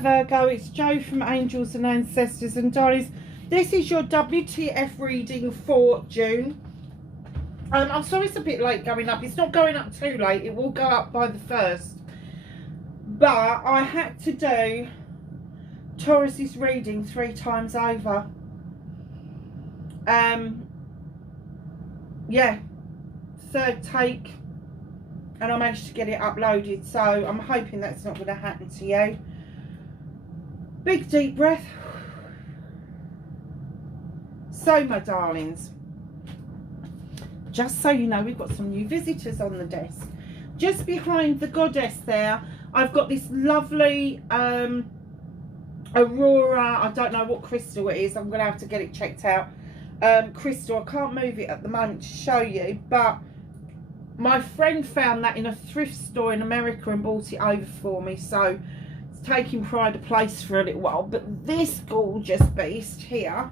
Virgo, it's Jo from Angels and Ancestors, and darlings, this is your WTF reading for June. I'm sorry it's a bit late going up. It's not going up too late. It will go up by the 1st. But I had to do Taurus's reading 3 times over. Yeah, 3rd take, and I managed to get it uploaded, so I'm hoping that's not going to happen to you. Big deep breath. So my darlings, just so you know, we've got some new visitors on the desk. Just behind the goddess there, I've got this lovely Aurora, I don't know what crystal it is, I'm going to have to get it checked out. Crystal, I can't move it at the moment to show you, but my friend found that in a thrift store in America and bought it over for me, so it's taking pride of place for a little while. But this gorgeous beast here,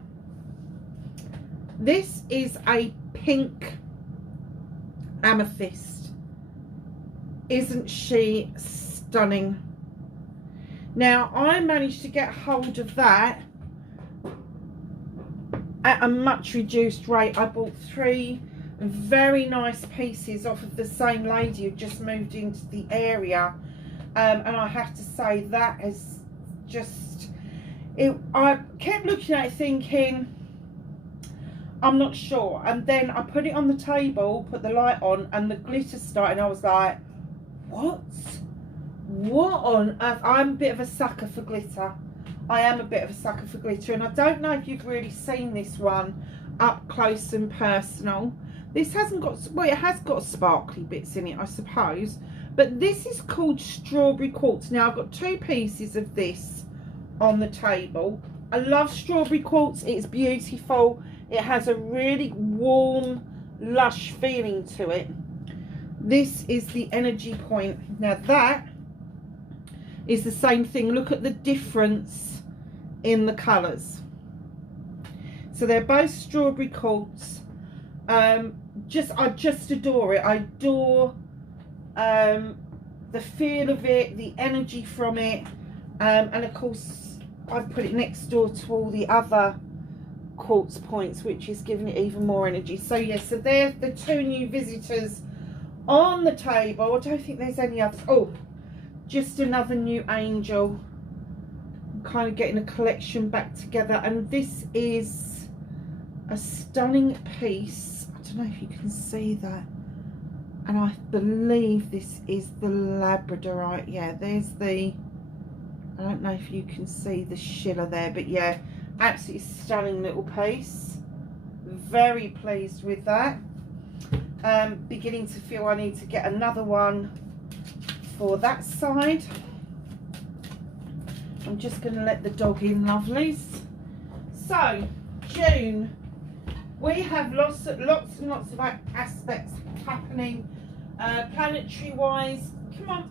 this is a pink amethyst. Isn't she stunning? Now I managed to get hold of that at a much reduced rate. I bought 3 very nice pieces off of the same lady who just moved into the area, and I have to say that is just I kept looking at it thinking I'm not sure, and then I put it on the table, put the light on, and the glitter started, and I was like, what on earth? I'm a bit of a sucker for glitter. I am a bit of a sucker for glitter, and I don't know if you've really seen this one up close and personal. This hasn't got, well, it has got sparkly bits in it, I suppose, but this is called strawberry quartz. Now I've got 2 pieces of this on the table. I love strawberry quartz. It's beautiful. It has a really warm, lush feeling to it. This is the energy point. Now that is the same thing. Look at the difference in the colours. So they're both strawberry quartz. I just adore it. I adore the feel of it, the energy from it, and of course I've put it next door to all the other quartz points, which is giving it even more energy. So yes, so there's the 2 new visitors on the table. I don't think there's any others. Oh, just another new angel. I'm kind of getting a collection back together, and this is a stunning piece. I don't know if you can see that, and I believe this is the labradorite. Yeah, there's the, I don't know if you can see the schiller there, but yeah, absolutely stunning little piece. Very pleased with that. Beginning to feel I need to get another one for that side. I'm just going to let the dog in, lovelies. So June, we have lots and lots of aspects happening planetary wise. Come on,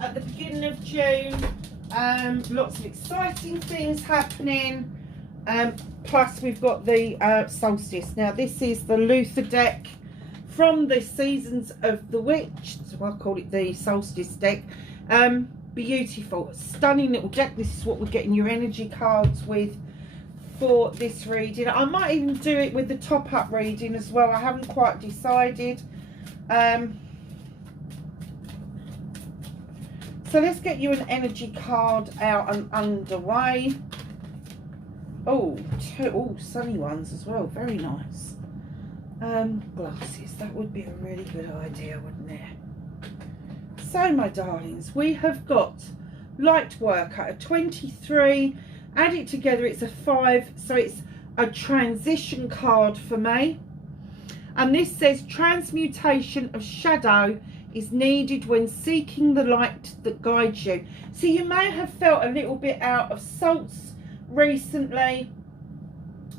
at the beginning of June, lots of exciting things happening. Plus we've got the solstice. Now this is the Luther deck from the Seasons of the Witch, so I call it the solstice deck. Beautiful, stunning little deck. This is what we're getting your energy cards with for this reading. I might even do it with the top-up reading as well. I haven't quite decided. So let's get you an energy card out and underway. Oh, 2 sunny ones as well. Very nice. Glasses. That would be a really good idea, wouldn't it? So, my darlings, we have got light work at a 23. Add it together, it's a 5. So it's a transition card for me. And this says transmutation of shadow is needed when seeking the light that guides you. So you may have felt a little bit out of sorts recently,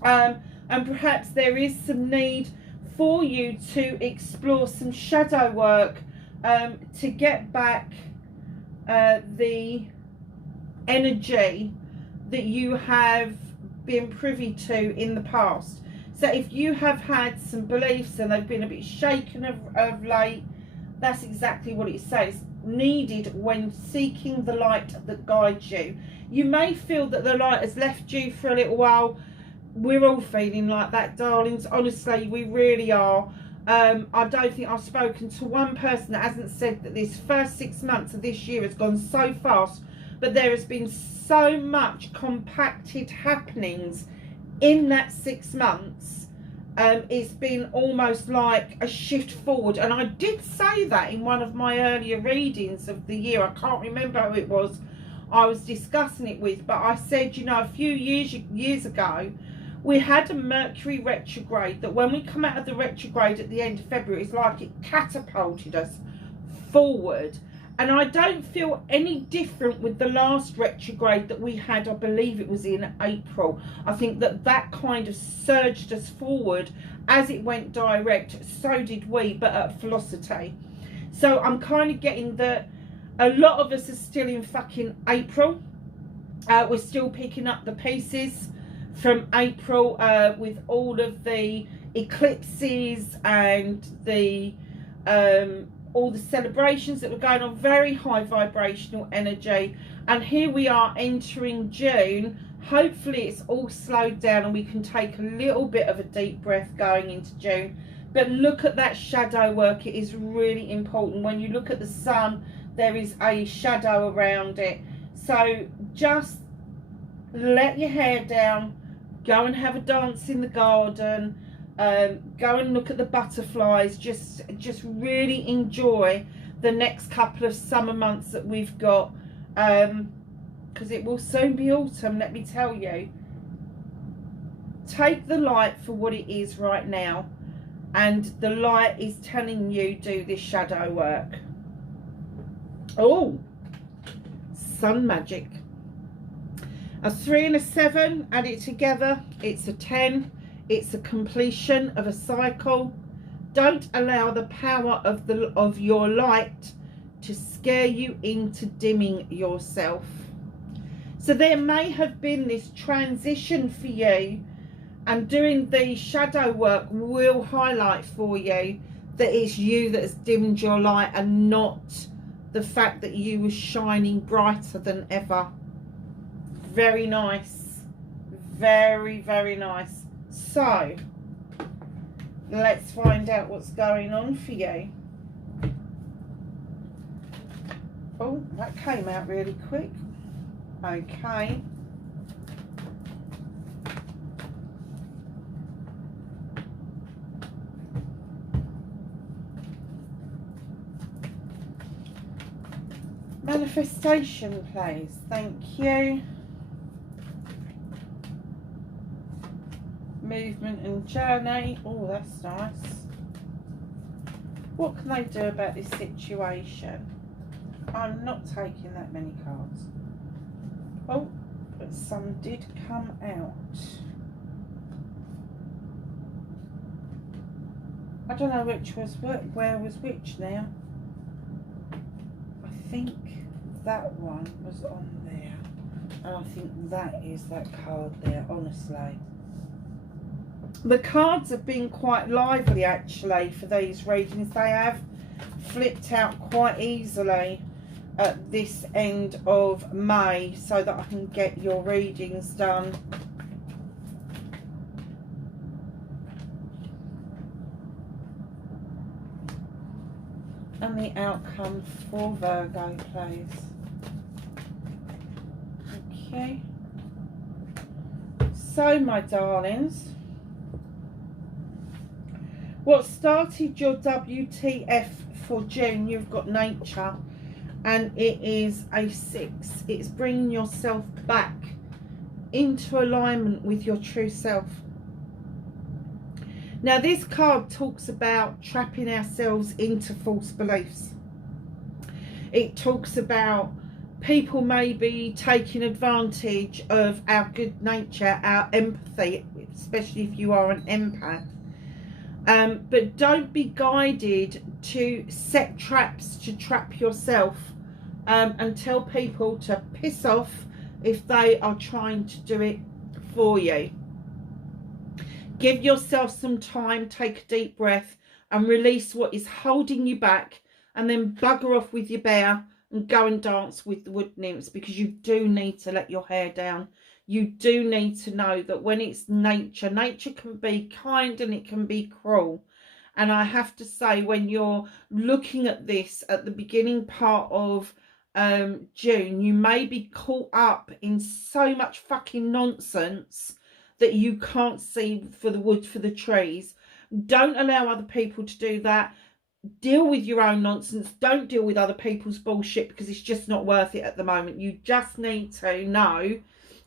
and perhaps there is some need for you to explore some shadow work to get back the energy that you have been privy to in the past. So if you have had some beliefs and they've been a bit shaken of late, that's exactly what it says. needed when seeking the light that guides you. You may feel that the light has left you for a little while. We're all feeling like that, darlings. Honestly, we really are. I don't think I've spoken to one person that hasn't said that this first 6 months of this year has gone so fast, but there has been so much compacted happenings in that 6 months. It's been almost like a shift forward, and I did say that in one of my earlier readings of the year. I can't remember who it was I was discussing it with, but I said, you know, a few years ago we had a Mercury retrograde, that when we come out of the retrograde at the end of February, it's like it catapulted us forward. And I don't feel any different with the last retrograde that we had. I believe it was in April. I think that kind of surged us forward as it went direct. So did we, but at velocity. So I'm kind of getting that a lot of us are still in fucking April. We're still picking up the pieces from April with all of the eclipses and the all the celebrations that were going on. Very high vibrational energy, and here we are entering June. Hopefully it's all slowed down and we can take a little bit of a deep breath going into June. But look at that shadow work. It is really important. When you look at the sun, there is a shadow around it. So just let your hair down, go and have a dance in the garden, go and look at the butterflies. Just really enjoy the next couple of summer months that we've got, because it will soon be autumn, let me tell you. Take the light for what it is right now, and the light is telling you do this shadow work. Oh, sun magic. A 3 and a 7, add it together, it's a 10. It's a completion of a cycle. Don't allow the power of your light to scare you into dimming yourself. So there may have been this transition for you, and doing the shadow work will highlight for you that it's you that has dimmed your light, and not the fact that you were shining brighter than ever. Very nice. Very, very nice. So, let's find out what's going on for you. Oh, that came out really quick. Okay. Manifestation, please. Thank you. Movement and journey. Oh, that's nice. What can they do about this situation? I'm not taking that many cards. Oh, but some did come out. I don't know which was where was which now. I think that one was on there, and I think that is that card there, honestly. The cards have been quite lively actually for these readings. They have flipped out quite easily at this end of May, so that I can get your readings done. And the outcome for Virgo, please. Okay. So, my darlings, what started your WTF for June, you've got nature, and it is a 6. It's bringing yourself back into alignment with your true self. Now, this card talks about trapping ourselves into false beliefs. It talks about people maybe taking advantage of our good nature, our empathy, especially if you are an empath. But don't be guided to set traps to trap yourself, and tell people to piss off if they are trying to do it for you. Give yourself some time, take a deep breath and release what is holding you back, and then bugger off with your bear and go and dance with the wood nymphs, because you do need to let your hair down. You do need to know that when it's nature, nature can be kind and it can be cruel. And I have to say, when you're looking at this at the beginning part of June, you may be caught up in so much fucking nonsense that you can't see for the wood for the trees. Don't allow other people to do that. Deal with your own nonsense. Don't deal with other people's bullshit, because it's just not worth it at the moment. You just need to know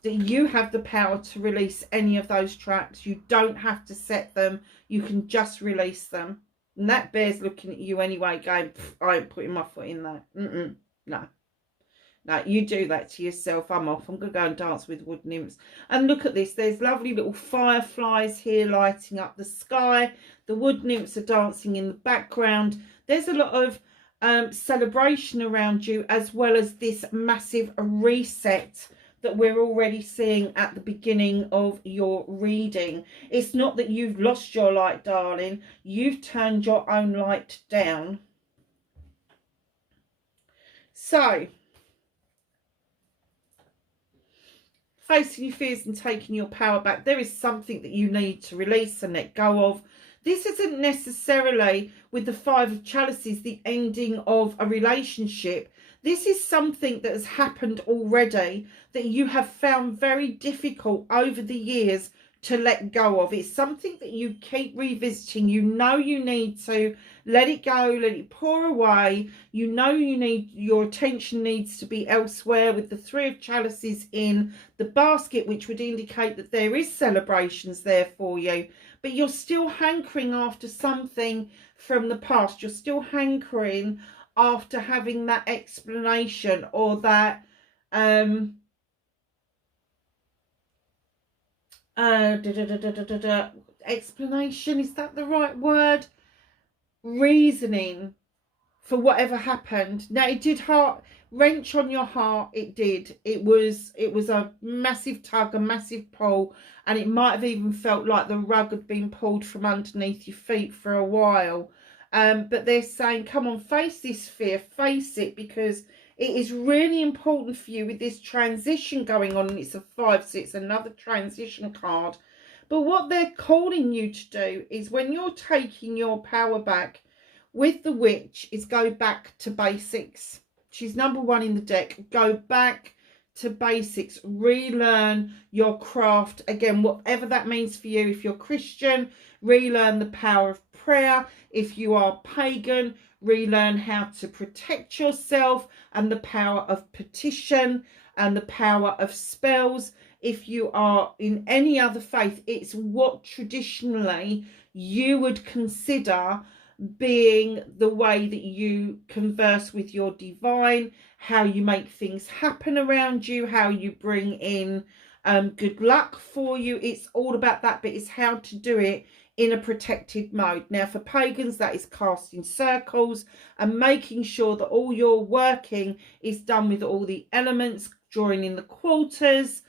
that you have the power to release any of those traps. You don't have to set them. You can just release them. And that bear's looking at you anyway, going, I ain't putting my foot in that. No. No, you do that to yourself. I'm off. I'm going to go and dance with wood nymphs. And look at this. There's lovely little fireflies here lighting up the sky. The wood nymphs are dancing in the background. There's a lot of celebration around you, as well as this massive reset that we're already seeing at the beginning of your reading. It's not that you've lost your light, darling. You've turned your own light down. So, facing your fears and taking your power back, there is something that you need to release and let go of. This isn't necessarily, with the Five of Chalices, the ending of a relationship. This is something that has happened already that you have found very difficult over the years to let go of. It's something that you keep revisiting. You know you need to let it go, let it pour away. You know your attention needs to be elsewhere, with the Three of Chalices in the basket, which would indicate that there is celebrations there for you. But you're still hankering after something from the past. You're still hankering after having that explanation, or that explanation, is that the right word? Reasoning for whatever happened. Now, it did wrench on your heart. It did. It was a massive tug, a massive pull, and it might have even felt like the rug had been pulled from underneath your feet for a while. But they're saying, come on, face this fear, face it, because it is really important for you with this transition going on. And it's a 5, so it's another transition card. But what they're calling you to do is, when you're taking your power back with the witch, is go back to basics. She's number 1 in the deck. Go back to basics. Relearn your craft. Again, whatever that means for you. If you're Christian, relearn the power of prayer. If you are pagan, relearn how to protect yourself, and the power of petition and the power of spells. If you are in any other faith, it's what traditionally you would consider being the way that you converse with your divine, how you make things happen around you, how you bring in good luck for you. It's all about that, but it's how to do it in a protected mode. Now, for pagans, that is casting circles and making sure that all your working is done with all the elements, drawing in the quarters,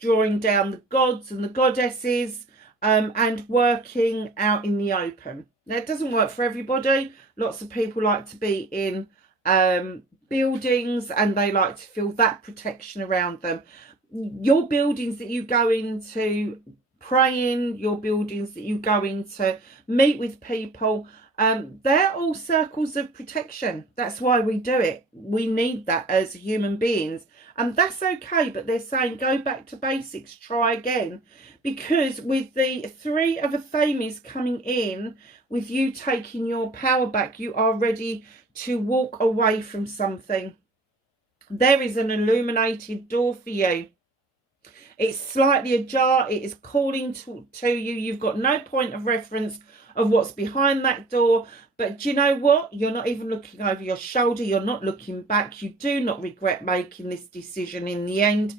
drawing down the gods and the goddesses, and working out in the open. Now, it doesn't work for everybody. Lots of people like to be in buildings, and they like to feel that protection around them. Your buildings that you go into pray in, your buildings that you go into meet with people, they're all circles of protection. That's why we do it. We need that as human beings, and that's okay. But they're saying, go back to basics, try again, because with the Three of Affirmations coming in, with you taking your power back, you are ready to walk away from something. There is an illuminated door for you. It's slightly ajar. It is calling to you. You've got no point of reference of what's behind that door. But do you know what? You're not even looking over your shoulder. You're not looking back. You do not regret making this decision in the end.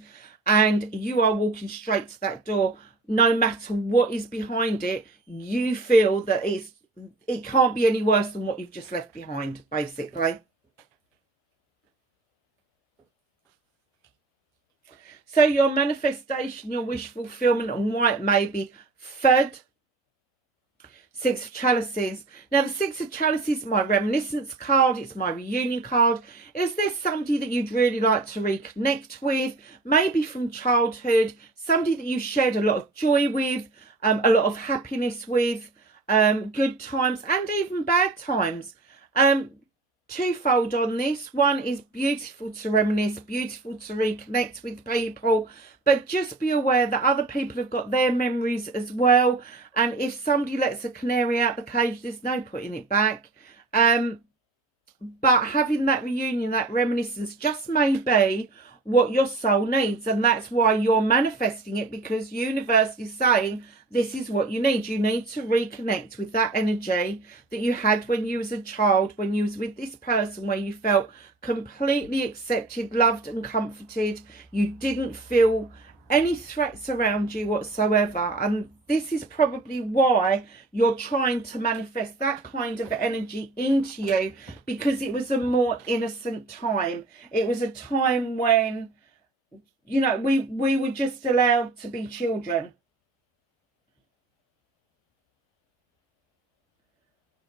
And you are walking straight to that door. No matter what is behind it, you feel that it can't be any worse than what you've just left behind, basically. So your manifestation, your wish fulfillment, and why it may be FUD. Six of Chalices. Now, the Six of Chalices is my reminiscence card. It's my reunion card. Is there somebody that you'd really like to reconnect with? Maybe from childhood. Somebody that you shared a lot of joy with, a lot of happiness with, good times and even bad times. Twofold on this. One is beautiful to reminisce, beautiful to reconnect with people, but just be aware that other people have got their memories as well, and if somebody lets a canary out the cage, there's no putting it back. But having that reunion, that reminiscence, just may be what your soul needs, and that's why you're manifesting it, because universe is saying this is what you need. You need to reconnect with that energy that you had when you was a child, when you was with this person, where you felt completely accepted, loved and comforted. You didn't feel any threats around you whatsoever, and this is probably why you're trying to manifest that kind of energy into you, because it was a more innocent time. It was a time when, you know, we were just allowed to be children.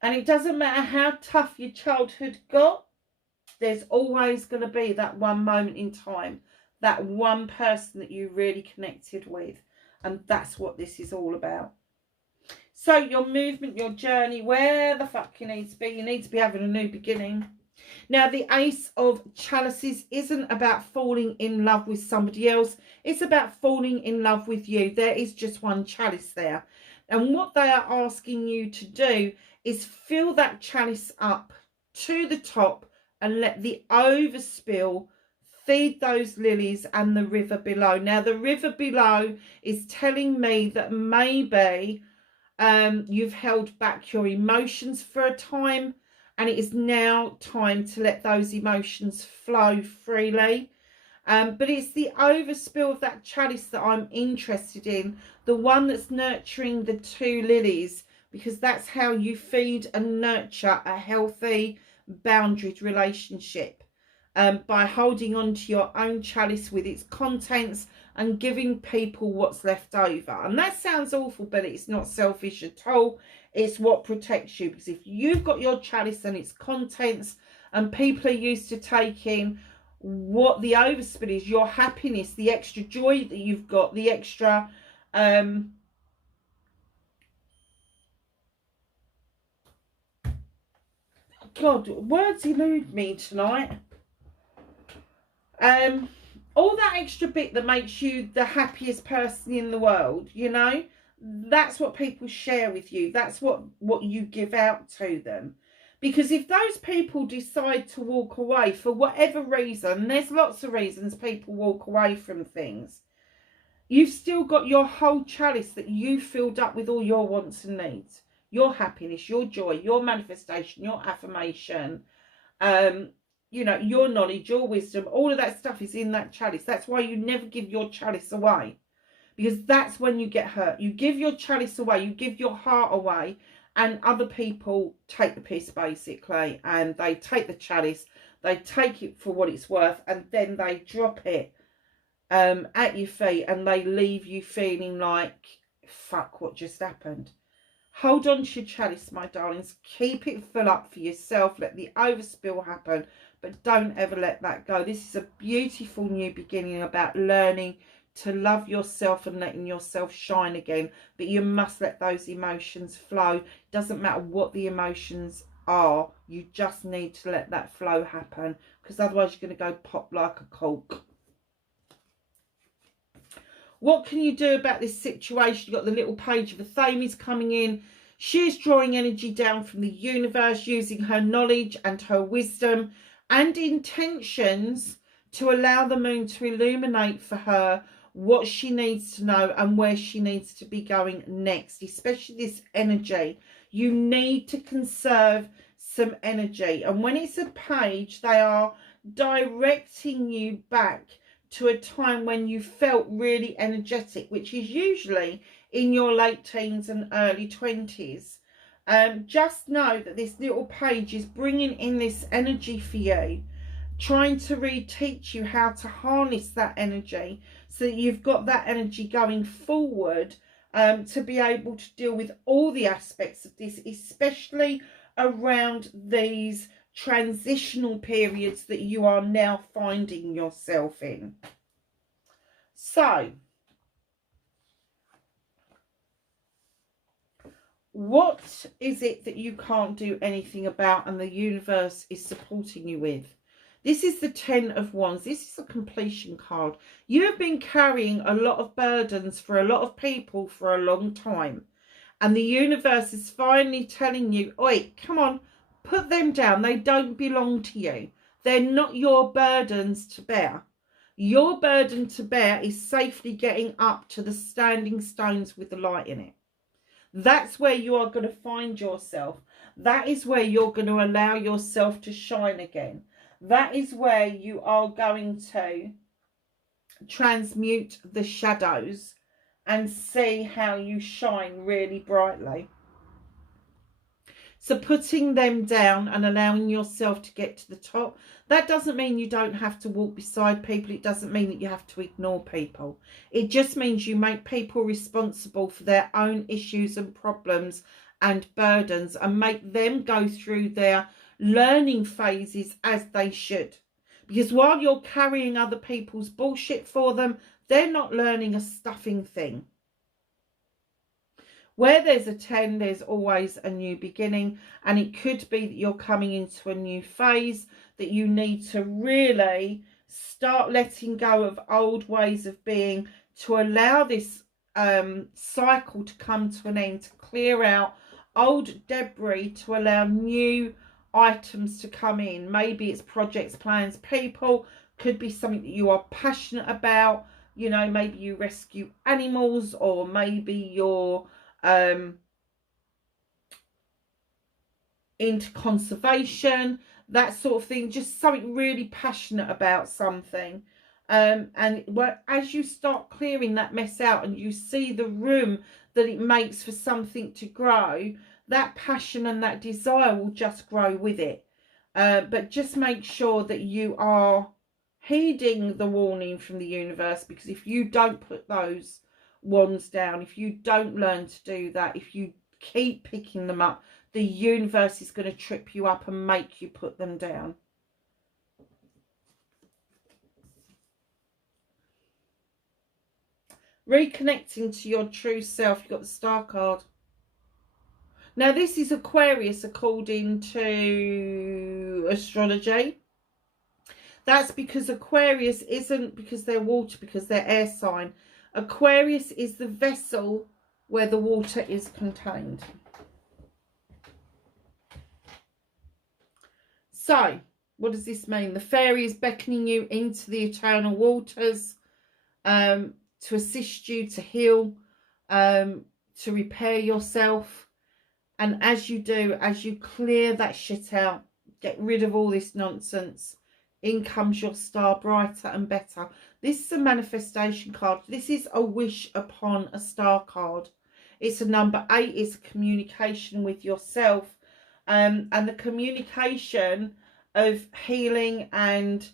And it doesn't matter how tough your childhood got, there's always going to be that one moment in time, that one person that you really connected with. And that's what this is all about. So your movement, your journey, where the fuck you need to be. You need to be having a new beginning. Now, the Ace of Chalices isn't about falling in love with somebody else. It's about falling in love with you. There is just one chalice there. And what they are asking you to do is fill that chalice up to the top and let the overspill feed those lilies and the river below. Now, the river below is telling me that maybe you've held back your emotions for a time, and it is now time to let those emotions flow freely. But it's the overspill of that chalice that I'm interested in, the one that's nurturing the two lilies, because that's how you feed and nurture a healthy, boundaried relationship, by holding on to your own chalice with its contents and giving people what's left over. And that sounds awful, but it's not selfish at all. It's what protects you, because if you've got your chalice and its contents, and people are used to taking what the overspill is, your happiness, the extra joy that you've got, the extra God, words elude me tonight. All that extra bit that makes you the happiest person in the world, you know, that's what people share with you. That's what you give out to them. Because if those people decide to walk away for whatever reason, there's lots of reasons people walk away from things, you've still got your whole chalice that you filled up with all your wants and needs, your happiness, your joy, your manifestation, your affirmation, you know, your knowledge, your wisdom. All of that stuff is in that chalice. That's why you never give your chalice away, because that's when you get hurt. You give your chalice away, you give your heart away, and other people take the piss, basically, and they take the chalice, they take it for what it's worth, and then they drop it at your feet, and they leave you feeling like, fuck, what just happened? Hold on to your chalice, my darlings. Keep it full up for yourself. Let the overspill happen, but don't ever let that go. This is a beautiful new beginning about learning to love yourself and letting yourself shine again. But you must let those emotions flow. Doesn't matter what the emotions are. You just need to let that flow happen, because otherwise you're going to go pop like a cork. What can you do about this situation? You've got the little page of Athames coming in. She is drawing energy down from the universe, using her knowledge and her wisdom and intentions to allow the moon to illuminate for her what she needs to know and where she needs to be going next, especially this energy. You need to conserve some energy. And when it's a page, they are directing you back to a time when you felt really energetic, which is usually in your late teens and early 20s. Just know that this little page is bringing in this energy for you, trying to reteach you how to harness that energy so that you've got that energy going forward to be able to deal with all the aspects of this, especially around these transitional periods that you are now finding yourself in. So, what is it that you can't do anything about and the universe is supporting you with? This is the 10 of Wands. This is a completion card. You have been carrying a lot of burdens for a lot of people for a long time. And the universe is finally telling you, oi, come on, put them down. They don't belong to you. They're not your burdens to bear. Your burden to bear is safely getting up to the standing stones with the light in it. That's where you are going to find yourself. That is where you're going to allow yourself to shine again. That is where you are going to transmute the shadows and see how you shine really brightly. So putting them down and allowing yourself to get to the top, that doesn't mean you don't have to walk beside people. It doesn't mean that you have to ignore people. It just means you make people responsible for their own issues and problems and burdens and make them go through their learning phases as they should. Because while you're carrying other people's bullshit for them, they're not learning a stuffing thing. Where there's a 10, there's always a new beginning. And it could be that you're coming into a new phase, that you need to really start letting go of old ways of being to allow this cycle to come to an end, to clear out old debris, to allow new items to come in. Maybe it's projects, plans, people. Could be something that you are passionate about. You know, maybe you rescue animals, or maybe you're into conservation, that sort of thing. Just something really passionate about something. And as you start clearing that mess out and you see the room that it makes for something to grow, that passion and that desire will just grow with it. But just make sure that you are heeding the warning from the universe, because if you don't put those wands down, if you don't learn to do that, if you keep picking them up, the universe is going to trip you up and make you put them down. Reconnecting to your true self, you've got the Star card. Now this is Aquarius according to astrology. That's because Aquarius isn't because they're water, because they're air sign. Aquarius is the vessel where the water is contained. So, what does this mean? The fairy is beckoning you into the eternal waters to assist you to heal, to repair yourself. And as you do, as you clear that shit out, get rid of all this nonsense, in comes your star brighter and better. This is a manifestation card. This is a wish upon a star card. It's a number 8. It's a communication with yourself. And the communication of healing. And,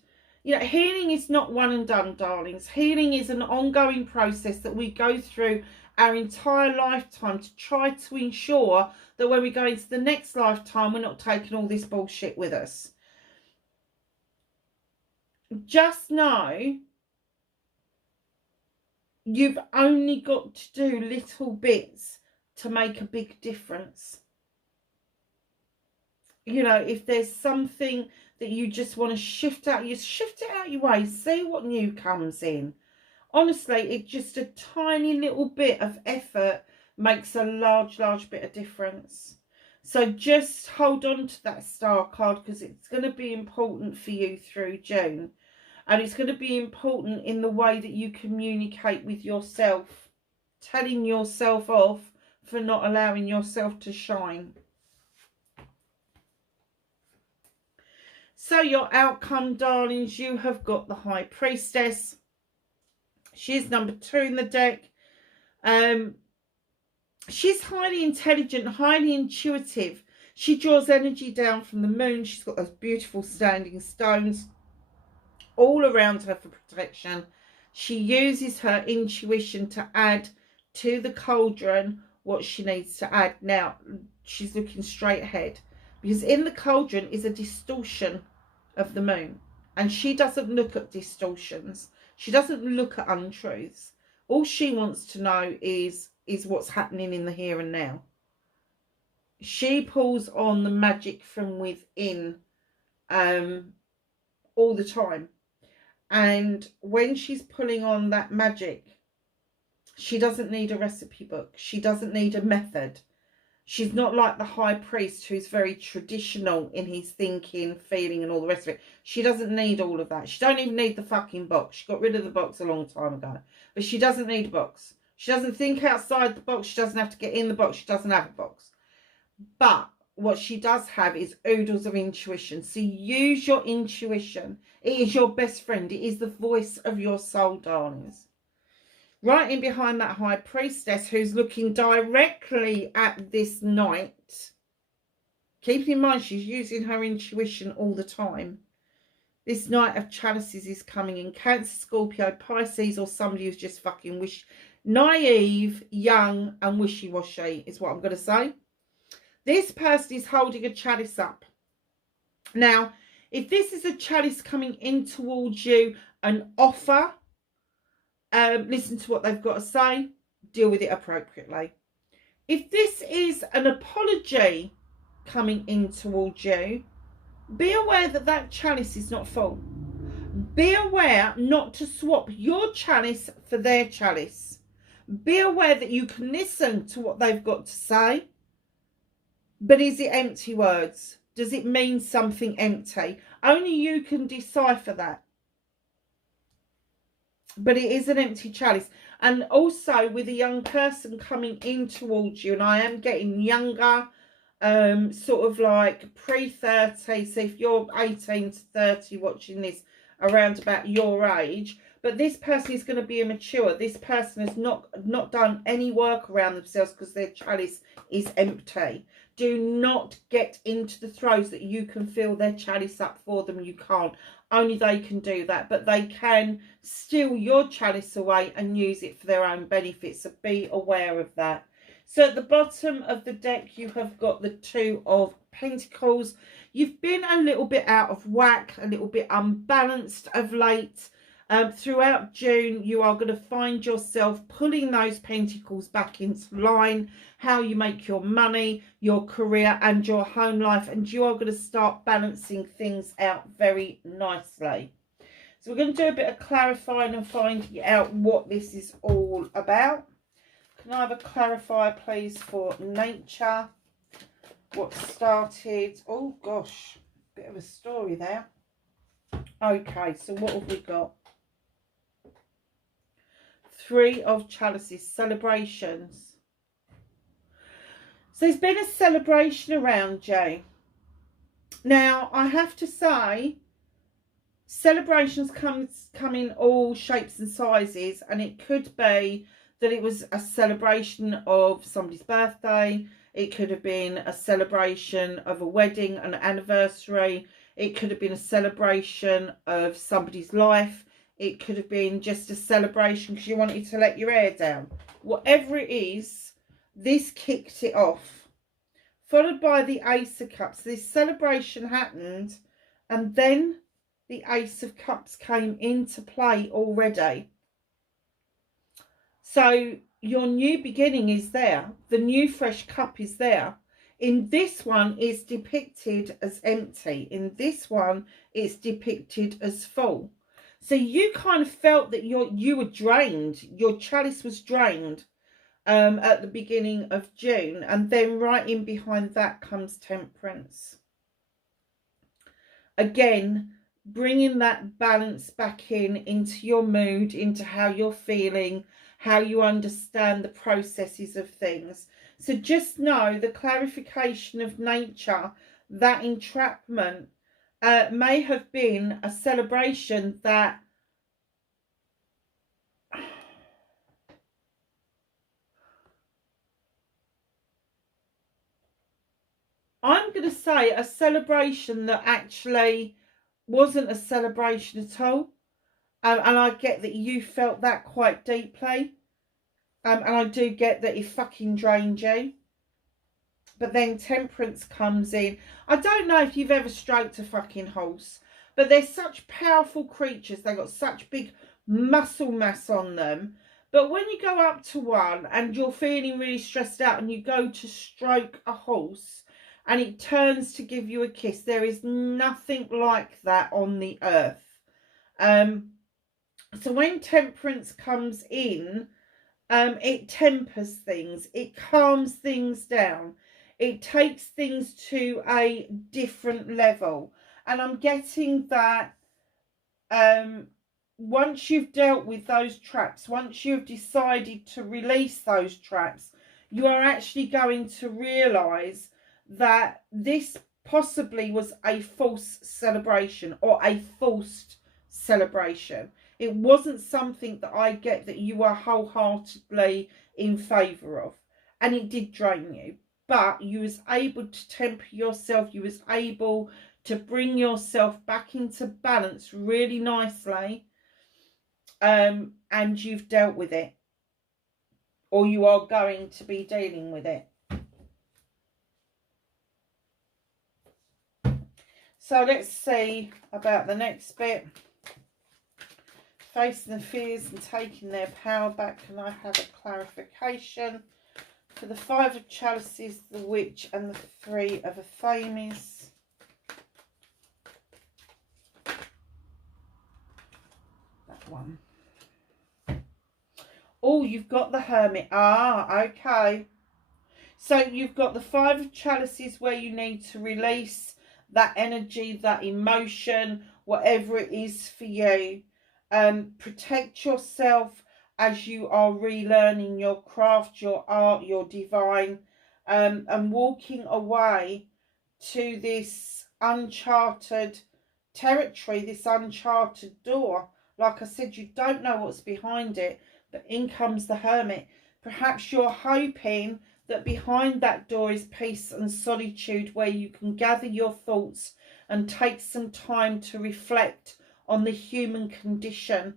you know, healing is not one and done, darlings. Healing is an ongoing process that we go through our entire lifetime to try to ensure that when we go into the next lifetime, we're not taking all this bullshit with us. Just know you've only got to do little bits to make a big difference. You know, if there's something that you just want to shift out, you shift it out your way, see what new comes in. Honestly, it's just a tiny little bit of effort makes a large bit of difference. So just hold on to that star card, because it's going to be important for you through June. And it's going to be important in the way that you communicate with yourself, telling yourself off for not allowing yourself to shine. So your outcome, darlings, you have got the High Priestess. She's number 2 in the deck. She's highly intelligent, highly intuitive. She draws energy down from the moon. She's got those beautiful standing stones all around her for protection. She uses her intuition to add to the cauldron what she needs to add. Now, she's looking straight ahead, because in the cauldron is a distortion of the moon. And she doesn't look at distortions. She doesn't look at untruths. All she wants to know is what's happening in the here and now. She pulls on the magic from within all the time. And when she's pulling on that magic, she doesn't need a recipe book. She doesn't need a method. She's not like the high priest, who's very traditional in his thinking, feeling and all the rest of it. She doesn't need all of that. She don't even need the fucking box. She got rid of the box a long time ago. But she doesn't need a box. She doesn't think outside the box. She doesn't have to get in the box. She doesn't have a box. But what she does have is oodles of intuition. So use your intuition. It is your best friend. It is the voice of your soul, darlings. Right in behind that high priestess, who's looking directly at this knight. Keep in mind, she's using her intuition all the time. This Knight of Chalices is coming in. Cancer, Scorpio, Pisces, or somebody who's just fucking naive, young, and wishy-washy is what I'm going to say. This person is holding a chalice up. Now, if this is a chalice coming in towards you, an offer, listen to what they've got to say, deal with it appropriately. If this is an apology coming in towards you, be aware that that chalice is not full. Be aware not to swap your chalice for their chalice. Be aware that you can listen to what they've got to say, but is it empty words? Does it mean something empty? Only you can decipher that. But it is an empty chalice. And also with a young person coming in towards you, and I am getting younger, sort of like pre-30. So if you're 18 to 30 watching this, around about your age. But this person is going to be immature. This person has not done any work around themselves because their chalice is empty. Do not get into the throes that you can fill their chalice up for them. You can't. Only they can do that. But they can steal your chalice away and use it for their own benefit. So be aware of that. So at the bottom of the deck, you have got the Two of Pentacles. You've been a little bit out of whack, a little bit unbalanced of late. Throughout June, you are going to find yourself pulling those pentacles back into line, how you make your money, your career and your home life, and you are going to start balancing things out very nicely. So we're going to do a bit of clarifying and finding out what this is all about. Can I have a clarifier, please, for nature? What started? Oh, gosh, bit of a story there. Okay, so what have we got? Three of Chalices, celebrations. So there's been a celebration around you. Now, I have to say, celebrations come in all shapes and sizes, and it could be that it was a celebration of somebody's birthday. It could have been a celebration of a wedding, an anniversary. It could have been a celebration of somebody's life. It could have been just a celebration because you wanted to let your hair down. Whatever it is, this kicked it off. Followed by the Ace of Cups. This celebration happened, and then the Ace of Cups came into play already. So your new beginning is there. The new fresh cup is there. In this one, it's depicted as empty. In this one, it's depicted as full. So you kind of felt that you were drained. Your chalice was drained at the beginning of June. And then right in behind that comes Temperance. Again, bringing that balance back into your mood, into how you're feeling, how you understand the processes of things. So just know the clarification of nature, that entrapment, may have been a celebration that I'm going to say a celebration that actually wasn't a celebration at all. And I get that you felt that quite deeply. And I do get that it fucking drained you. But then Temperance comes in. I don't know if you've ever stroked a fucking horse, but they're such powerful creatures. They've got such big muscle mass on them. But when you go up to one and you're feeling really stressed out and you go to stroke a horse and it turns to give you a kiss, there is nothing like that on the earth. So when Temperance comes in, it tempers things. It calms things down. It takes things to a different level. And I'm getting that once you've dealt with those traps, once you've decided to release those traps, you are actually going to realise that this possibly was a false celebration or a forced celebration. It wasn't something that I get that you are wholeheartedly in favour of. And it did drain you. But you was able to temper yourself. You was able to bring yourself back into balance really nicely. And you've dealt with it. Or you are going to be dealing with it. So let's see about the next bit. Facing the fears and taking their power back. Can I have a clarification? For the Five of Chalices, the Witch, and the Three of Affirmations. That one. Oh, you've got the Hermit. Ah, okay. So you've got the Five of Chalices where you need to release that energy, that emotion, whatever it is for you. Protect yourself as you are relearning your craft, your art, your divine, and walking away to this uncharted territory, this uncharted door. Like I said, you don't know what's behind it, but in comes the Hermit. Perhaps you're hoping that behind that door is peace and solitude, where you can gather your thoughts and take some time to reflect on the human condition.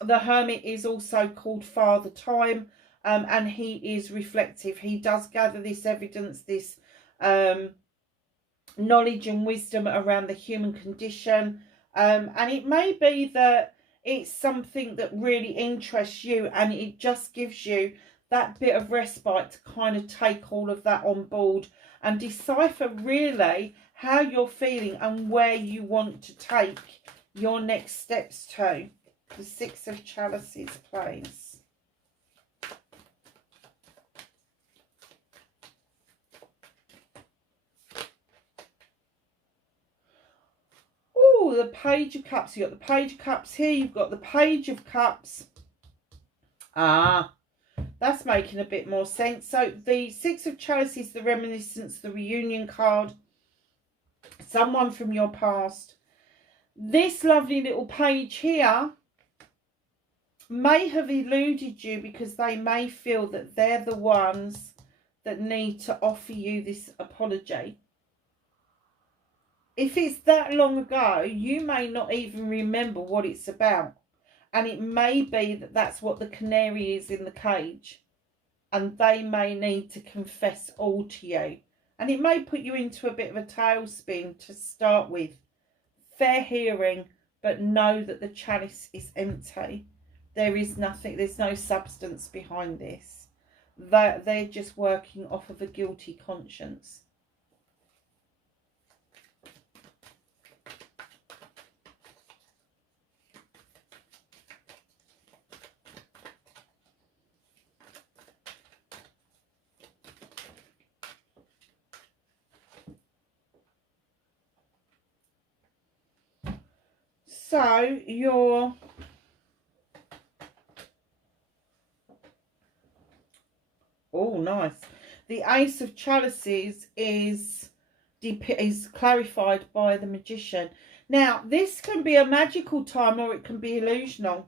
The Hermit is also called Father Time, and he is reflective. He does gather this evidence, this knowledge and wisdom around the human condition. And it may be that it's something that really interests you, and it just gives you that bit of respite to kind of take all of that on board and decipher really how you're feeling and where you want to take your next steps to. The Six of Chalices, please. Oh, the Page of Cups. You've got the Page of Cups here. You've got the Page of Cups. Ah, that's making a bit more sense. So the Six of Chalices, the reminiscence, the reunion card. Someone from your past. This lovely little page here may have eluded you because they may feel that they're the ones that need to offer you this apology. If it's that long ago, you may not even remember what it's about. And it may be that that's what the canary is in the cage. And they may need to confess all to you. And it may put you into a bit of a tailspin to start with. Fair hearing, but know that the chalice is empty. There is nothing, there's no substance behind this. They're just working off of a guilty conscience. So you're oh, nice. The Ace of Chalices is clarified by the Magician. Now, this can be a magical time or it can be illusional.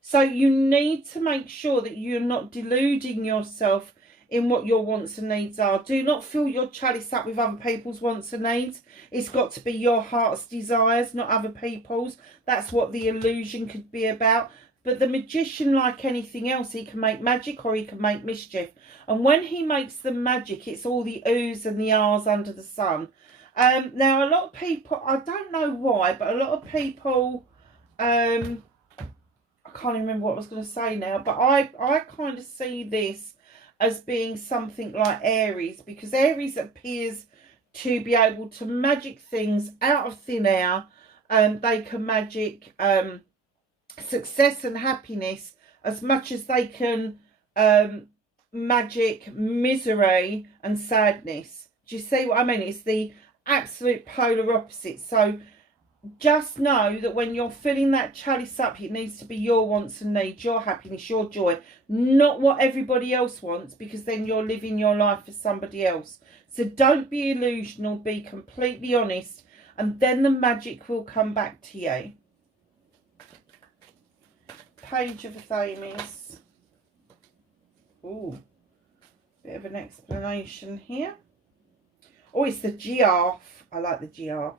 So you need to make sure that you're not deluding yourself in what your wants and needs are. Do not fill your chalice up with other people's wants and needs. It's got to be your heart's desires, not other people's. That's what the illusion could be about. But the magician, like anything else, he can make magic or he can make mischief. And when he makes the magic, it's all the oohs and the ahs under the sun. Now, a lot of people, I don't know why, but a lot of people, I can't remember what I was going to say now, but I kind of see this as being something like Aries, because Aries appears to be able to magic things out of thin air. They can magic success and happiness as much as they can magic misery and sadness. Do you see what I mean? It's the absolute polar opposite. So just know that when you're filling that chalice up, it needs to be your wants and needs, your happiness, your joy, not what everybody else wants, because then you're living your life for somebody else. So don't be illusional, be completely honest, and then the magic will come back to you. Page of Affirmations. Ooh, bit of an explanation here. Oh, it's the giraffe. I like the giraffe.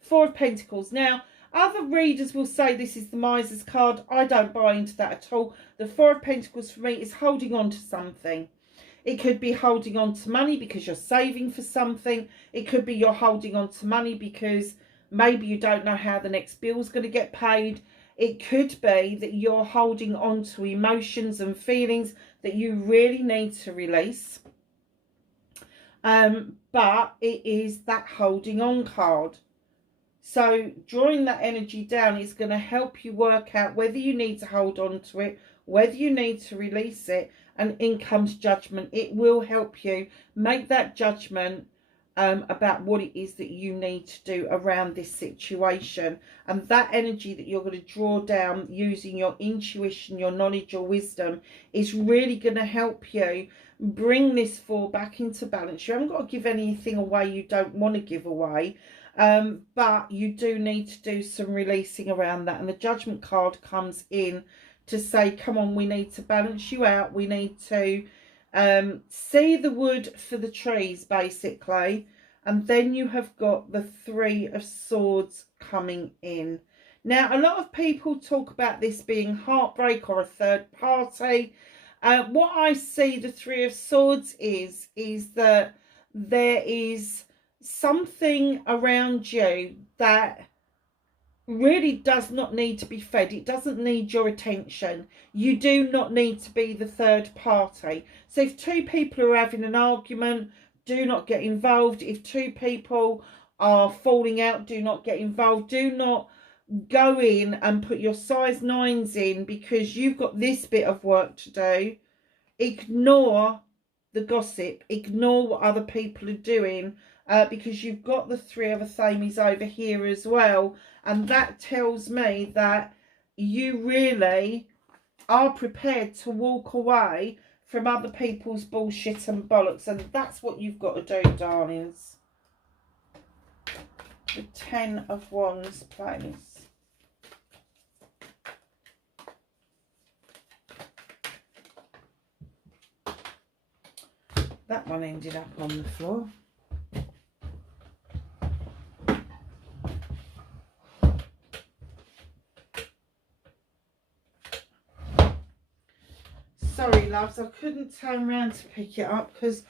Four of Pentacles. Now, other readers will say this is the Miser's card. I don't buy into that at all. The Four of Pentacles for me is holding on to something. It could be holding on to money because you're saving for something. It could be you're holding on to money because maybe you don't know how the next bill is going to get paid. It could be that you're holding on to emotions and feelings that you really need to release. But it is that holding on card. So drawing that energy down is going to help you work out whether you need to hold on to it, whether you need to release it, and in comes judgment. It will help you make that judgment about what it is that you need to do around this situation. And that energy that you're going to draw down using your intuition, your knowledge, your wisdom is really going to help you bring this four back into balance. You haven't got to give anything away you don't want to give away. But you do need to do some releasing around that. And the Judgment card comes in to say, come on, we need to balance you out. We need to see the wood for the trees, basically. And then you have got the Three of Swords coming in. Now, a lot of people talk about this being heartbreak or a third party. What I see the Three of Swords is that there is something around you that really does not need to be fed. It doesn't need your attention. You do not need to be the third party. So if two people are having an argument, do not get involved. If two people are falling out, do not get involved. Do not go in and put your size 9s in because you've got this bit of work to do. Ignore the gossip. Ignore what other people are doing. Because you've got the Three of Affirmations over here as well. And that tells me that you really are prepared to walk away from other people's bullshit and bollocks. And that's what you've got to do, darlings. The Ten of Wands, please. That one ended up on the floor. Sorry, loves, I couldn't turn around to pick it up because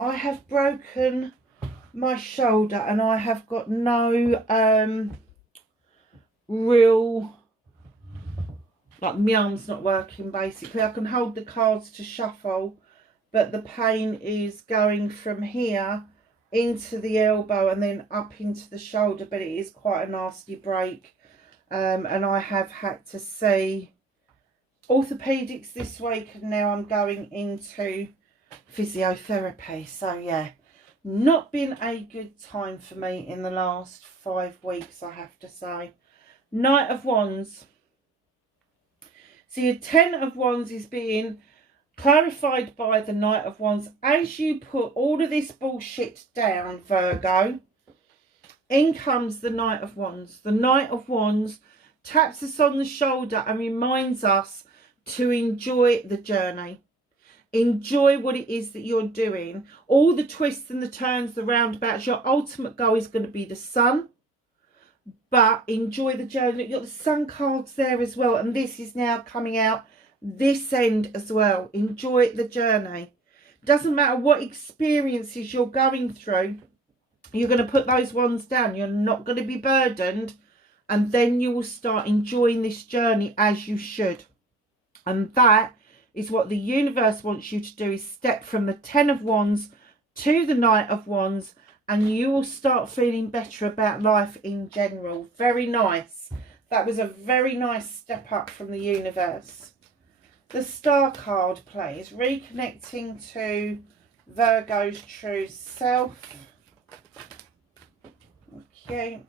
I have broken my shoulder and I have got no real, like my arm's not working basically. I can hold the cards to shuffle, but the pain is going from here into the elbow and then up into the shoulder, but it is quite a nasty break. And I have had to see orthopedics this week, and now I'm going into physiotherapy. So yeah, not been a good time for me in the last 5 weeks, I have to say. Knight of Wands. So your Ten of Wands is being clarified by the Knight of Wands. As you put all of this bullshit down, Virgo, in comes the Knight of Wands. The Knight of Wands taps us on the shoulder and reminds us to enjoy the journey. Enjoy what it is that you're doing. All the twists and the turns, the roundabouts. Your ultimate goal is going to be the sun. but enjoy the journey. You've got the Sun cards there as well, and this is now coming out this end as well. Enjoy the journey. Doesn't matter what experiences you're going through, you're going to put those ones down. You're not going to be burdened, and then you will start enjoying this journey as you should. And that is what the universe wants you to do, is step from the 10 of Wands to the Knight of Wands, and you will start feeling better about life in general. Very nice. That was a very nice step up from the universe. The Star card, please. Reconnecting to Virgo's true self. Okay.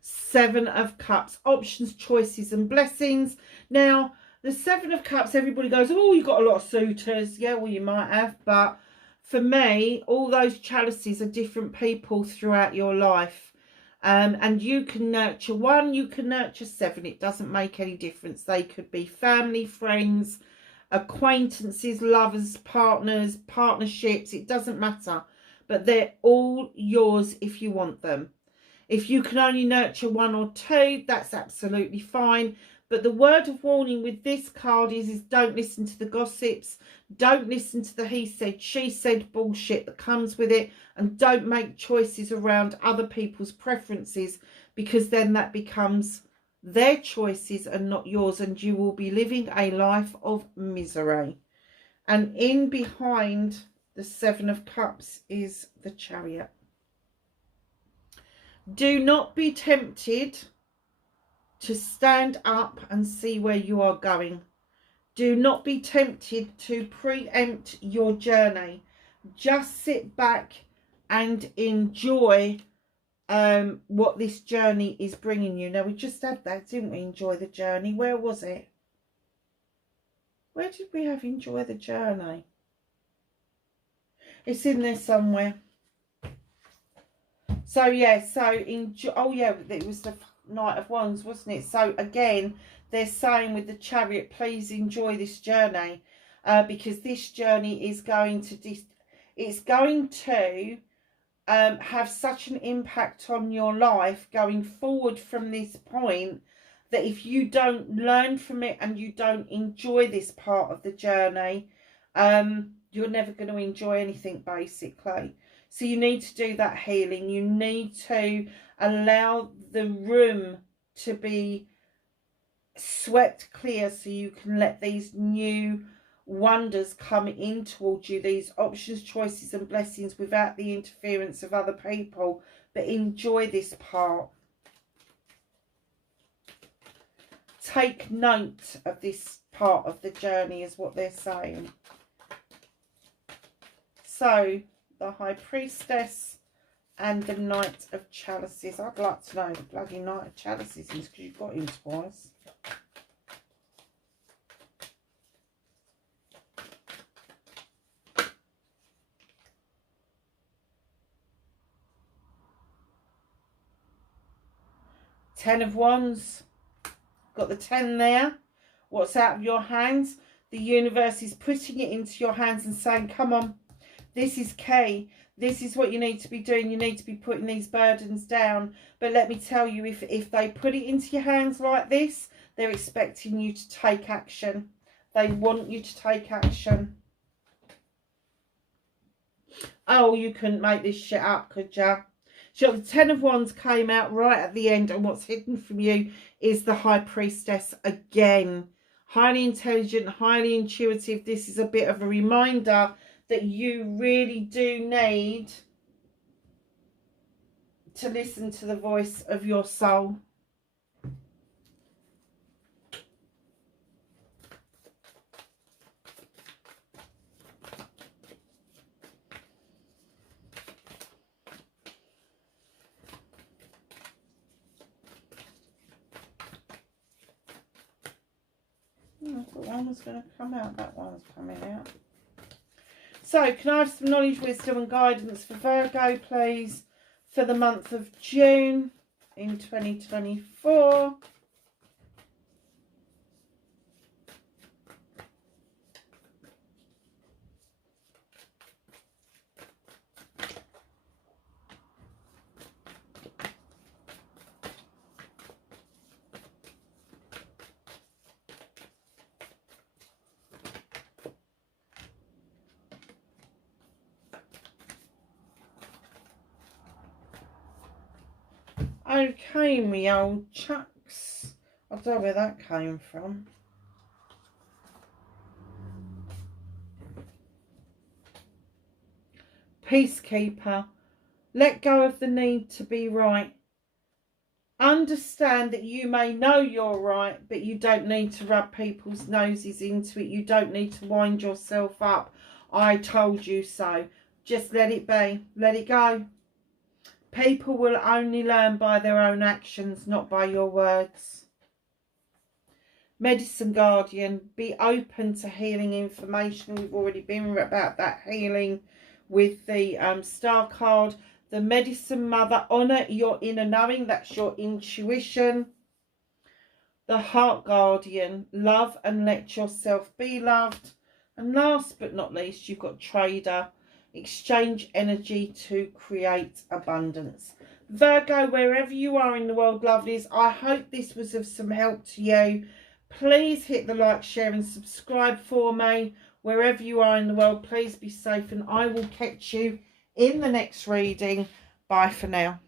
7 of Cups. Options, choices and blessings. Now, the 7 of Cups, everybody goes, oh, you've got a lot of suitors. Yeah, well, you might have. But for me, all those chalices are different people throughout your life. And you can nurture 1, you can nurture 7. It doesn't make any difference. They could be family, friends, acquaintances, lovers, partners, partnerships. It doesn't matter. But they're all yours if you want them. If you can only nurture 1 or 2, that's absolutely fine. But the word of warning with this card is don't listen to the gossips. Don't listen to the he said, she said bullshit that comes with it. And don't make choices around other people's preferences, because then that becomes their choices and not yours. And you will be living a life of misery. And in behind the 7 of Cups is the Chariot. Do not be tempted to stand up and see where you are going. Do not be tempted to preempt your journey. Just sit back and enjoy what this journey is bringing you. Now, we just had that, didn't we? Enjoy the journey. Where was it? Where did we have enjoy the journey? It's in there somewhere. So, yeah, so enjoy. Oh, yeah, it was the Knight of Wands, wasn't it? So again, they're saying with the Chariot, please enjoy this journey, because this journey is going to have such an impact on your life going forward from this point, that if you don't learn from it and you don't enjoy this part of the journey, you're never going to enjoy anything, basically. So you need to do that healing. You need to allow the room to be swept clear so you can let these new wonders come in towards you, these options, choices and blessings, without the interference of other people. But enjoy this part. Take note of this part of the journey is what they're saying. So, the High Priestess and the Knight of Chalices. I'd like to know the bloody Knight of Chalices is, because you've got him twice. Ten of Wands. Got the 10 there. What's out of your hands? The universe is putting it into your hands and saying, come on, this is key. This is what you need to be doing. You need to be putting these burdens down. But let me tell you, if they put it into your hands like this, they're expecting you to take action. They want you to take action. Oh, you couldn't make this shit up, could you? So the 10 of Wands came out right at the end, and what's hidden from you is the High Priestess again. Highly intelligent, highly intuitive. This is a bit of a reminder that you really do need to listen to the voice of your soul. I thought one was going to come out. That one's coming out. So, can I have some knowledge, wisdom and guidance for Virgo, please, for the month of June in 2024? Okay, me old chucks. I don't know where that came from. Peacekeeper. Let go of the need to be right. Understand that you may know you're right, but you don't need to rub people's noses into it. You don't need to wind yourself up. I told you so. Just let it be. Let it go. People will only learn by their own actions, not by your words. Medicine Guardian. Be open to healing information. We've already been about that healing with the Star card. The Medicine Mother, honour your inner knowing, that's your intuition. The Heart Guardian, love and let yourself be loved. And last but not least, you've got Trader, exchange energy to create abundance. Virgo, wherever you are in the world, lovelies, I hope this was of some help to you. Please hit the like, share and subscribe for me. Wherever you are in the world, please be safe, and I will catch you in the next reading. Bye for now.